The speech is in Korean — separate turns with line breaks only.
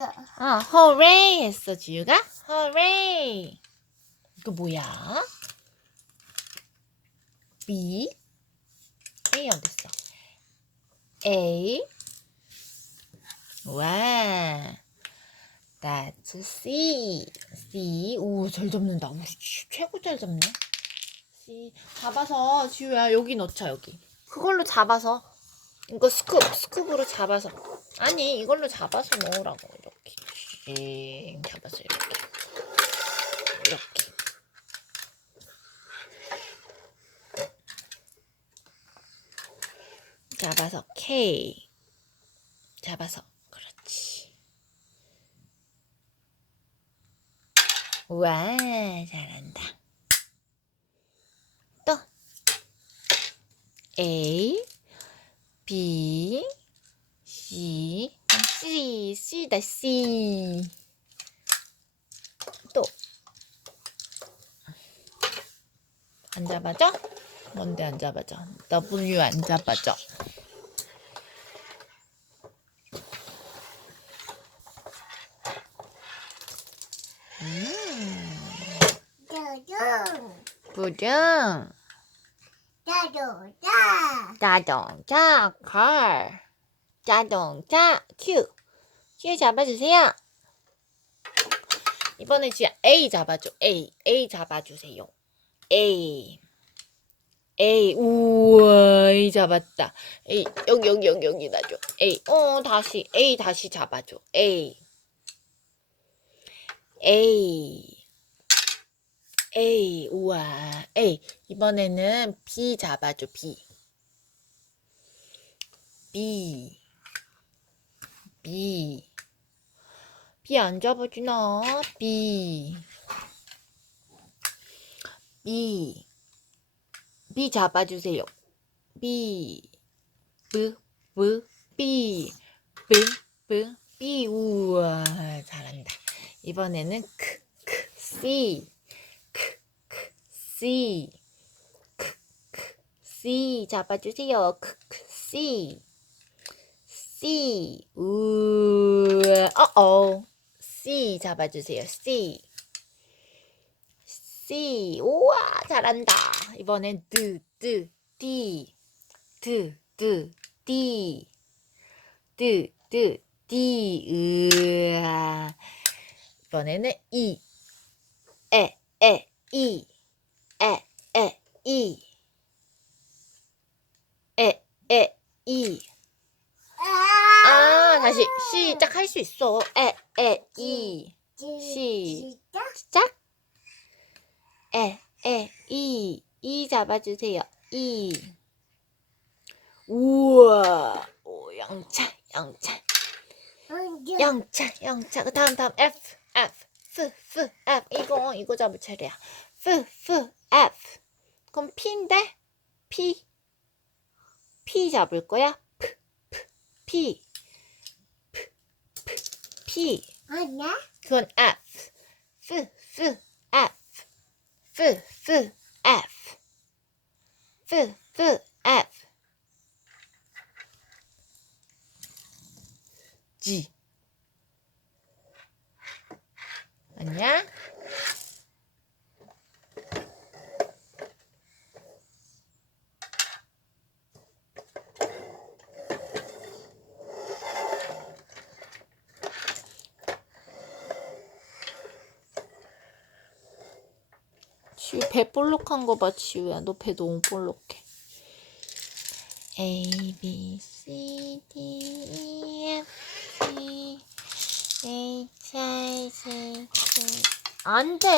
어, hooray 했어, 지우가. hooray. 이거 뭐야? B. A 어딨어? A. 와. That's C. C. 오, 잘 잡는다. 최고 잘 잡네. C. 잡아서, 지우야, 여기 넣자, 여기. 그걸로 잡아서. 이거 스쿱, 스쿱으로 잡아서. 아니, 이걸로 잡아서 넣으라고. 엥, 잡아서 이렇게. 이렇게. 잡아서 K. 잡아서. 그렇지. 와, 잘한다. 또. A. B. C. C. C다, C. 또. 안 잡아줘? 뭔데 안 잡아줘? W 안 잡아줘. 부정. 자동차, car. 자동차, Q 잡아주세요. 이번에 진짜 A 잡아줘. A. A 잡아주세요. A. A. 우와, A 잡았다. A. 여기, 여기, 여기, 여기 놔줘. A. 어, 다시. A 다시 잡아줘. A. A. A. 우와. A. 이번에는 B 잡아줘. B. B. B. B 안 잡아주나? B. B. B 잡아주세요. B. B. B. B. B. B. B. 우와, 잘한다. 이번에는 크, 크, C. 크, 크, C. 크, 크, C 잡아주세요. 크, 크, C. C. 우와, 어어. C 잡아주세요. C. C. 우와, 잘한다. 이번엔 D, D, D. D, D, D. D, D, D. 우와. 이번에는 E. 에, 에, E. 에, 에, E. 에, 에, E. 아, 다시 시작 할 수 있어. 에, 에, 이. 시.
시작.
시작. 에, 에, 이. 이 잡아주세요. 이. 우와. 오, 영차, 영차. 영차, 영차. 그 다음, 다음, F, F, F, F, F. 이거, 이거 잡을 차례야. F, F, F. 그럼 P인데? P. P 잡을 거야? P, P, P.
하나.
그건 F. F, F, F. F, F, F. F, F, F. G. 아니야? 지우 배 볼록한 거 봐, 지우야. 너 배 너무 볼록해. A, B, C, D, E, F, G, H, I, J, K. 안 돼.